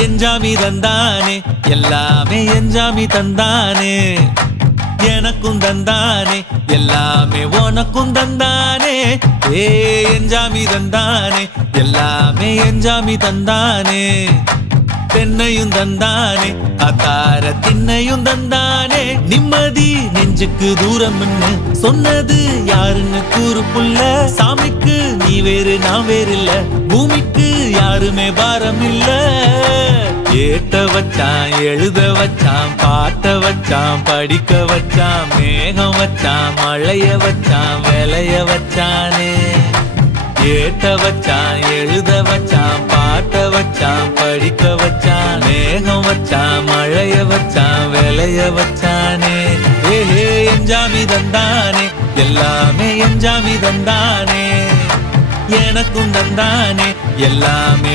எஞ்சாமி தந்தானே எல்லாமே எஞ்சாமி தந்தானே எனக்கும் தந்தானே எல்லாமே உனக்கும் தந்தானே ஏ எஞ்சாமி தந்தானே எல்லாமே எஞ்சாமி தந்தானே தென்னையும் தந்தானே அத்தார திண்ணையும் தந்தானே நிம்மதி நெஞ்சுக்கு தூரம் சொன்னது யாருன்னு கூறு புள்ள சாமிக்கு நீ வேறு நான் வேறு இல்ல பூமிக்கு யாருமே பாரம் இல்ல ஏட்ட வச்சான் எழுத வச்சான் பாட்ட வச்சான் படிக்க வச்சான் மேகம் வச்சான் மழைய வச்சான் விளைய வச்சானே ஏட்ட வச்சான் எழுத வச்சான் பாட்ட வச்சான் படிக்க வச்சான் மேகம் வச்சான் மழைய வச்சான் விளைய வச்சானே ஏஹே எஞ்சாமி தந்தானே எல்லாமே எஞ்சாமி தந்தானே எனக்கும் தந்தானே எல்லாமே